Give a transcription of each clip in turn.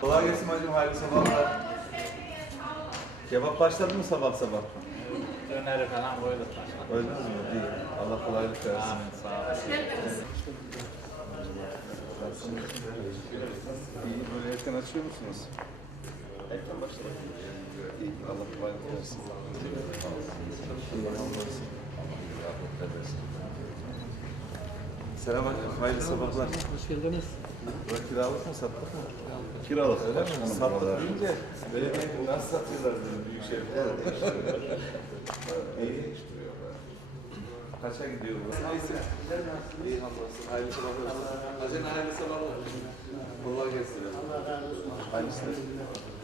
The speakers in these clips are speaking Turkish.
Kolay gelsin hacım, hayırlı sabahlar. Kebap başladı mı sabah sabah? Döneri falan koyduk başkanım. Öyle mi? İyi. Allah kolaylık versin. Amin sağ olasın. İyi, böyle erken açıyor musunuz? Erken başladık. İyi, Allah kolaylık versin. İyi, hamdolsun. Selam hacım, hayırlı sabahlar. Hoş geldiniz. Burası kiralık mı, sattık mı? Kiralık. Öyle mi? Sattık deyince belediye nasıl satıyorlar dedim Büyükşehir'de. İyi. Kaça gidiyor bu? Neyse. İyi hamdolsun. Hayırlı sabahlar. Hacı hayırlı sabahlar. Kolay gelsin. Allah razı olsun.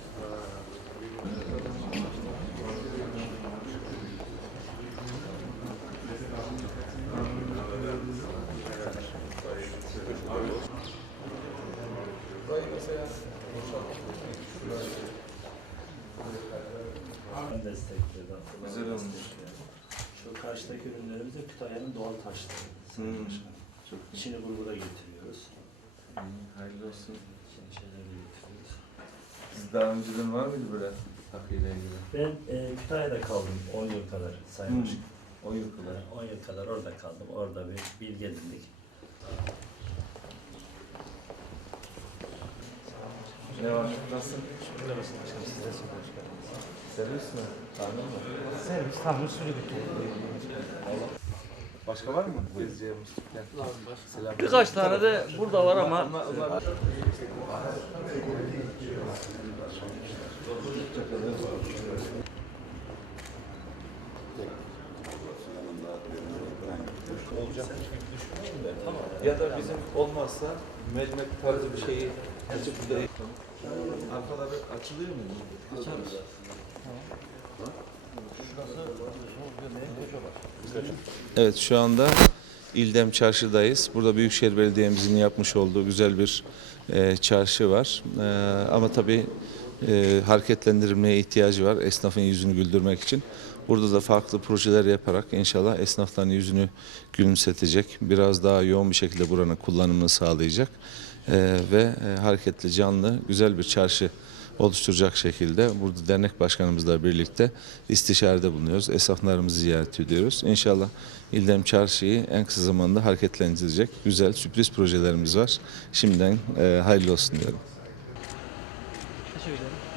Hangisi? destekledi aslında. Güzel olmuş. Şu karşıdaki ürünlerimiz de Kütahya'nın doğal taşları. Sayın Hmm. Çok. Çin'i grubu da getiriyoruz. İyi, Hayırlı olsun. Çin şeyleri de getiriyoruz. Siz daha önceden var mıydı böyle takıyla ilgili? Ben e, Kütahya'da kaldım 10 yıl kadar Sayın Hmm. Başkanım. O yıl kadar. E, 10 yıl kadar orada kaldım. Orada bir bilgi edindik. Ne var? Nasıl? Şükürler olsun başkanım. Size sorun geldiniz. Servis mi? Tahmin mi? Servis tahmin sürüdük. Başka var mı? Gezeceğimiz. Selam. Birkaç tane de burada var ama olacak. Ya da bizim olmazsa mercimek tarzı bir şeyi açıp burada Arkaları açılıyor mu? Açarız. Evet şu anda İldem Çarşı'dayız. Burada Büyükşehir Belediye'mizin yapmış olduğu güzel bir e, çarşı var. E, ama tabii e, hareketlendirilmeye ihtiyacı var esnafın yüzünü güldürmek için. Burada da farklı projeler yaparak inşallah esnafların yüzünü gülümsetecek, biraz daha yoğun bir şekilde buranın kullanımını sağlayacak e, ve e, hareketli, canlı, güzel bir çarşı oluşturacak şekilde burada dernek başkanımızla birlikte istişarede bulunuyoruz. Esnaflarımızı ziyaret ediyoruz. İnşallah İldem Çarşı'yı en kısa zamanda hareketlendirecek güzel sürpriz projelerimiz var. Şimdiden e, hayırlı olsun diyorum. teşekkür ederim.